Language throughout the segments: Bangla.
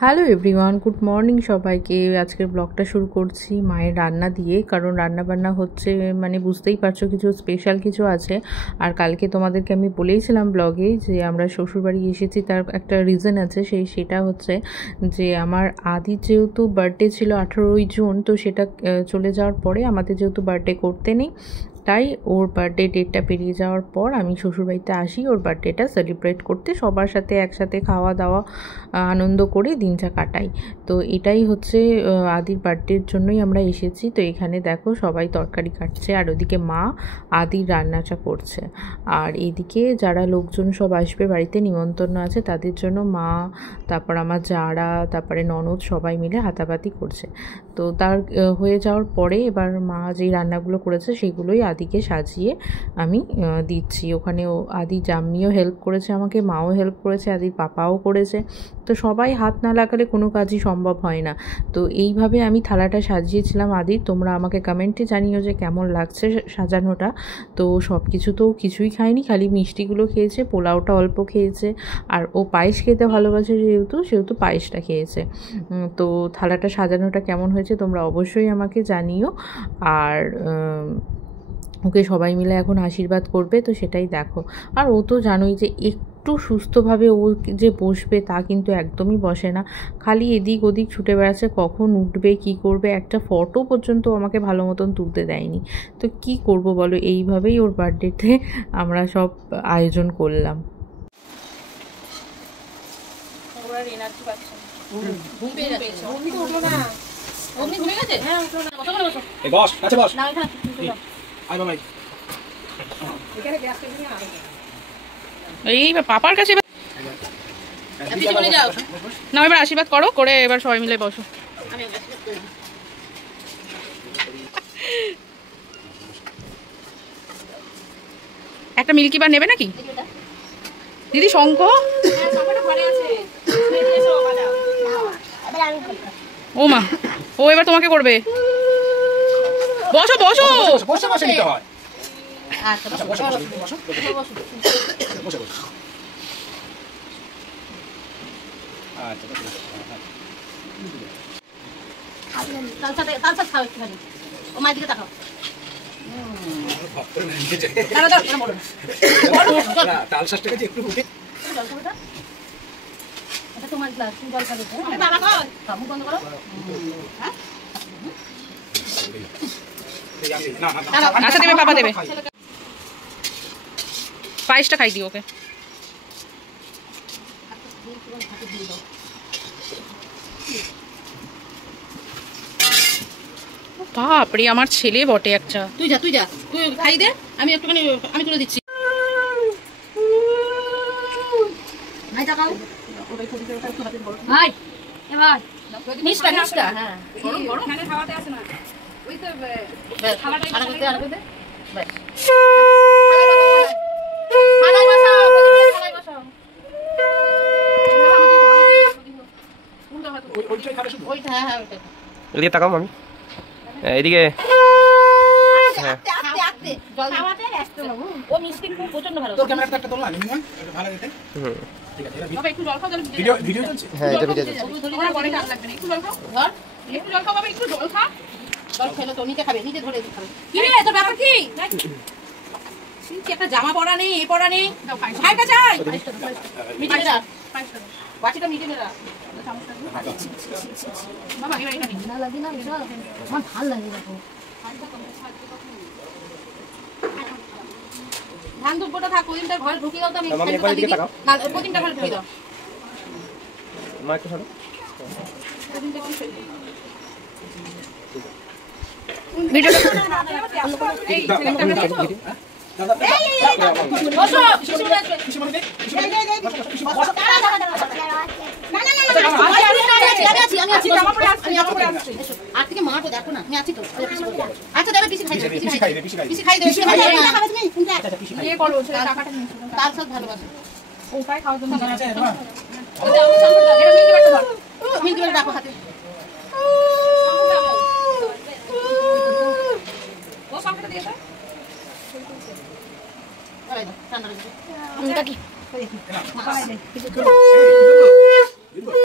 হ্যালো এভরিওয়ান, গুড মর্নিং সবাইকে। আজকের ব্লগটা শুরু করছি মায়ের রান্না দিয়ে, কারণ রান্না বান্না হচ্ছে মানে বুঝতেই পারছো কিছু স্পেশাল কিছু আছে। আর কালকে তোমাদেরকে আমি বলেইছিলাম ব্লগে যে আমরা শ্বশুরবাড়ি এসেছি, তার একটা রিজন আছে। সেটা হচ্ছে যে আমার আদির যেহেতু বার্থডে ছিল 18ই জুন, তো সেটা চলে যাওয়ার পরে আমাদের যেহেতু বার্থডে করতে নেই, তাই ওর বার্থডে ডেটটা পেরিয়ে যাওয়ার পর আমি শ্বশুরবাড়িতে আসি ওর বার্থডেটা সেলিব্রেট করতে, সবার সাথে একসাথে খাওয়া দাওয়া আনন্দ করে দিনটা কাটাই। তো এটাই হচ্ছে আদির বার্থডের জন্যই আমরা এসেছি। তো এখানে দেখো সবাই তরকারি কাটছে, আর ওদিকে মা আদির রান্নাটা করছে। আর এদিকে যারা লোকজন সব আসবে, বাড়িতে নিমন্ত্রণ আছে, তাদের জন্য মা, তারপর আমার যারা, তারপরে ননদ সবাই মিলে হাতাপাতি করছে। তো তার হয়ে যাওয়ার পরে এবার মা যেই রান্নাগুলো করেছে সেগুলোই আদিকে সাজিয়ে আমি দিচ্ছি। ওখানেও আদি জাম্মিও হেল্প করেছে আমাকে, মাও হেল্প করেছে, আদির পাপাও করেছে। তো সবাই হাত না লাগালে কোনো কাজই সম্ভব হয় না। তো এইভাবে আমি থালাটা সাজিয়েছিলাম আদির। তোমরা আমাকে কমেন্টে জানিও যে কেমন লাগছে সাজানোটা। তো সব কিছু তো কিছুই খায়নি, খালি মিষ্টিগুলো খেয়েছে, পোলাওটা অল্প খেয়েছে, আর ও পায়েস খেতে ভালোবাসে সেহেতু পায়েসটা খেয়েছে। তো থালাটা সাজানোটা কেমন হয়েছে তোমরা অবশ্যই আমাকে জানিও। আর ওকে সবাই মিলে এখন আশীর্বাদ করবে, তো সেটাই দেখো। আর ও তো জানোই যে একটু সুস্থভাবে ও যে বসবে তা কিন্তু একদমই বসে না, খালি এদিক ওদিক ছুটে বেড়াচ্ছে, কখন উঠবে কি করবে, একটা ফটো পর্যন্ত আমাকে ভালো মতন তুলতে দেয়নি। তো কি করব বলো, এইভাবেই ওর বার্থডেতে আমরা সব আয়োজন করলাম। এই পাপার কাছে না, এবার আশীর্বাদ করো, করে এবার সবাই মিলে বসো। একটা মিল্কি বার নেবে নাকি দিদি? শঙ্খ ও মা, ও এবার তোমাকে করবে। বসো বসো বসো বসে নিতে হয়। আচ্ছা বসো বসো বসো বসো বসো। আচ্ছা তালসা খাও একটুখানি, ও মায়ের দিকে তাকাও। তালসাটা একটু উঠে এটা তোমার গ্লাস, তুমি জল খাবে। বাবা কই কামু বন্ধ করো। হ্যাঁ আচ্ছা দেবে, পাপা দেবে। পায়েসটা খাই দিও ওকে। বাপরে, আমার ছেলে বটে একটা। তুই যা তুই খাই দে, আমি একটুখানি আমি তুলে দিচ্ছি। এদিকে তাকাও আমি, এদিকে। একটা জামা পরা নেই, এ পরা নেই, ভাইটা চাই বাটিটা মিটে নেরা। ধান দুপুরটা থাক, প্রদীপটা ঘরে ঢুকিয়ে দাও। তো আমি প্রদীপটা ঘরে ঢুকিয়ে দাও।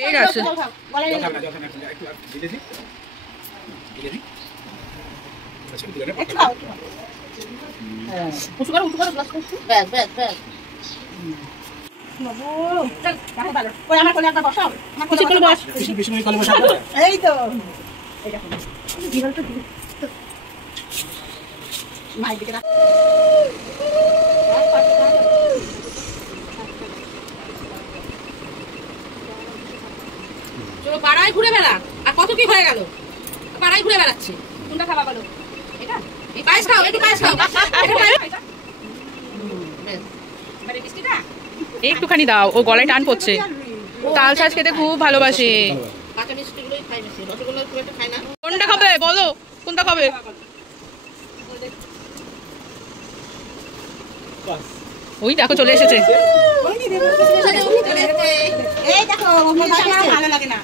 ঠিক আছে। খাও গলায় একটু খাও উঁচু করো গ্লাস করছি ব্যাস ব্যাস ব্যাস বাবু চল দেখো ভালো ওই আমার কোলে একটা বসাও আমার কোলে বস বেশি কোলে বসাও এই তো এই দেখো জীবন তো ভাই দিকে না চলো পাড়ায় ঘুরে বেড়া আর কত কি হয়ে গেল পাড়ায় ঘুরে বেড়াচ্ছে কোনটা খাবা বলো এটা এই পায়েস খাও এই পায়েস খাও মানে মিষ্টিটা একটুখানি দাও, ও গলায় টান পড়ছে। তাল শাঁস খেতে খুব ভালোবাসে। কাঁচা মিষ্টিগুলোই খাই বেশি, রসগোল্লা খুব একটা খাই না। কোনটা খাবে বলো, কোনটা খাবে? ওই দেখো চলে এসেছে। এই দেখো ভালো লাগে না,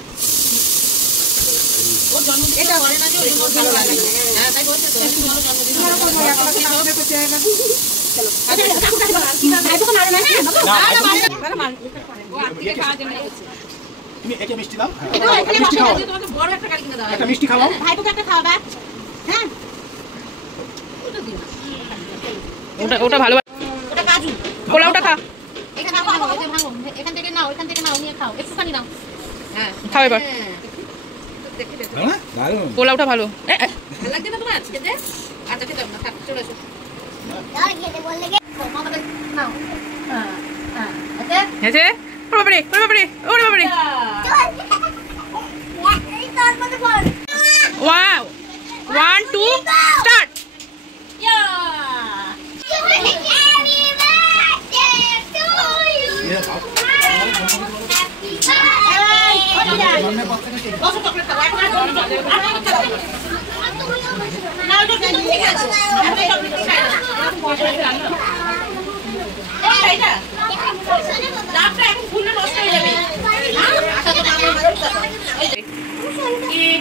ওর জন্মদিন এটা করে না যে ওর ভালো লাগে। হ্যাঁ তাই বলছে তো, তোমার জন্মদিন চলো আচ্ছা ভাই তো মারে না, না মারে ও আজকে খাওয়া জন্য এসেছে। তুমি একটা মিষ্টি দাও, মিষ্টি খাও, তোমাকে বড় একটা গাড়ি কিনে দাও, একটা মিষ্টি খাও, ভাই তো একটা খাওয়া দাও। হ্যাঁ ওটা দিন, ওটা ভালো, ওটা কাজু পোলাওটা খা। এখানে ভাঙো, এই ভাঙো, এখান থেকে নাও, এখান থেকে নাও, নিয়ে খাও, একটুখানি নাও। হ্যাঁ খাও এবার, দেখতে দেখতে হ্যাঁ দারুণ, পোলাওটা ভালো। ভালো লাগছে না তোমার আজকে যে? আচ্ছা খেতে হবে না, থাক চলে এসো। আর খেতে বললে কে মামাকে নাও। হ্যাঁ হ্যাঁ আচ্ছা হেসে ওরে বাবারে, ওরে বাবারে, ওরে বাবারে। এই তার মধ্যে বল। Wow 1 2 start. ইয়া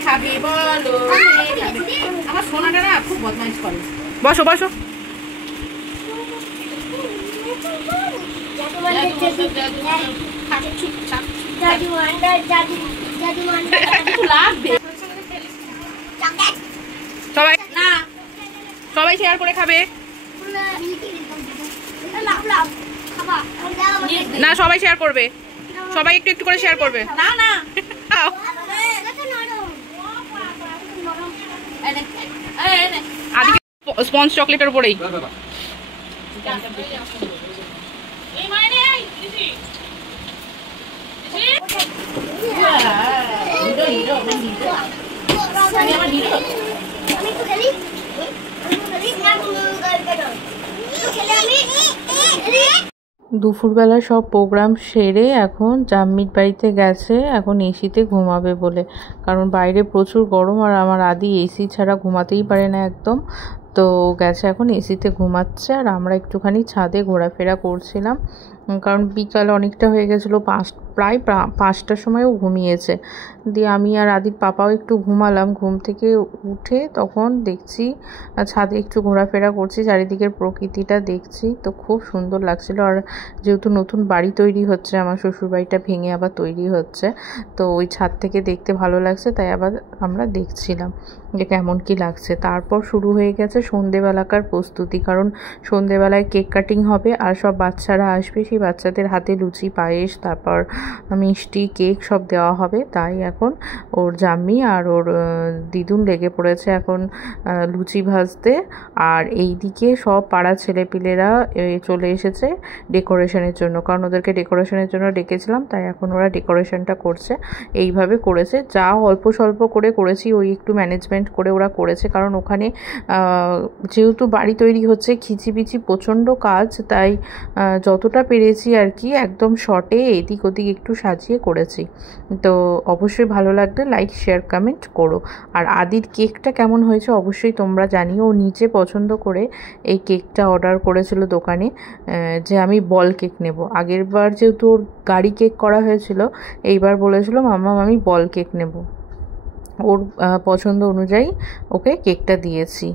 খাবি বলো, আমার সোনাটা না খুব বদমাইশ করে। বসো বসো। সবাই না সবাই শেয়ার করে খাবে না, সবাই শেয়ার করবে, সবাই একটু একটু করে শেয়ার করবে। না না আদিকে স্পঞ্জ চকলেটের উপরেই। দুপুরবেলা সব প্রোগ্রাম সেরে এখন জাম্মির বাড়িতে গেছে, এখন এসিতে ঘুমাবে বলে, কারণ বাইরে প্রচুর গরম আর আমার আদি এসি ছাড়া ঘুমাতেই পারে না একদম। তো গেছে এখন এসিতে ঘুমাচ্ছে, আর আমরা একটুখানি ছাদে ঘোরাফেরা করছিলাম, কারণ বিকাল অনেকটা হয়ে গেছিলো, প্রায় 5টার সময়ও ঘুমিয়েছে। দিয়ে আমি আর আদির পাপাও একটু ঘুমালাম। ঘুম থেকে উঠে তখন দেখছি ছাদে একটু ঘোরাফেরা করছি, চারিদিকের প্রকৃতিটা দেখছি, তো খুব সুন্দর লাগছিল। আর যেহেতু নতুন বাড়ি তৈরি হচ্ছে, আমার শ্বশুরবাড়িটা ভেঙে আবার তৈরি হচ্ছে, তো ওই ছাদ থেকে দেখতে ভালো লাগছে, তাই আবার আমরা দেখছিলাম যে কেমন কি লাগছে। তারপর শুরু হয়ে গেছে সন্ধেবেলাকার প্রস্তুতি, কারণ সন্ধেবেলায় কেক কাটিং হবে আর সব বাচ্চারা আসবে, সেই বাচ্চাদের হাতে লুচি, পায়েস, তারপর মিষ্টি, কেক সব দেওয়া হবে। তাই এখন ওর জাম্মি আর ওর দিদুন লেগে পড়েছে এখন লুচি ভাজতে, আর এই দিকে সব পাড়া ছেলেপিলেরা চলে এসেছে ডেকোরেশনের জন্য, কারণ ওদেরকে ডেকোরেশনের জন্য ডেকেছিলাম, তাই এখন ওরা ডেকোরেশনটা করছে। এইভাবে করেছে, যা অল্প স্বল্প করে করেছি ওই একটু ম্যানেজমেন্ট করে ওরা করেছে, কারণ ওখানে যেহেতু বাড়ি তৈরি হচ্ছে, খিচিবিচি প্রচণ্ড কাজ, তাই যতটা পেরেছি আর কি একদম শর্টে এদিক ওদিক একটু সাজিয়ে করেছি। তো অবশ্যই ভালো লাগলে লাইক, শেয়ার, কমেন্ট করো। আর আদির কেকটা কেমন হয়েছে অবশ্যই তোমরা জানিও। ও নিজে পছন্দ করে এই কেকটা অর্ডার করেছিল দোকানে, যে আমি বল কেক নেব। আগের বার যেহেতু ওর গাড়ি কেক করা হয়েছিল, এইবার বলেছিল মাম্মা আমি বল কেক নেব। ওর পছন্দ অনুযায়ী ওকে কেকটা দিয়েছি।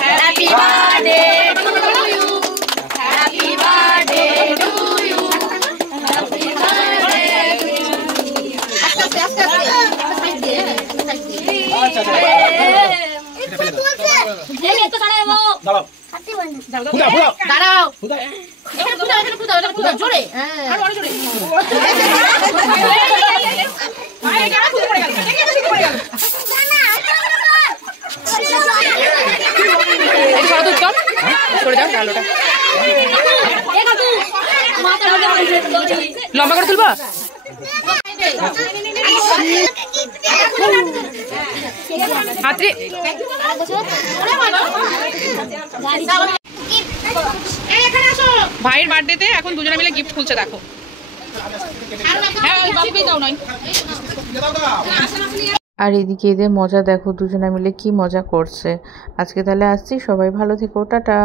Happy birthday to you, happy birthday to you, happy birthday. দাঁড়াও এখানে ফুটাও জোরে লম্বা করে তুলবা ভাইয়ের বার্থডেতে এখন দুজনে মিলে গিফট খুলছে দেখো। আর এদিকে এদের মজা দেখো, দুজনে মিলে কি মজা করছে। আজকে তাহলে আসছি, সবাই ভালো থেকো, টাটা।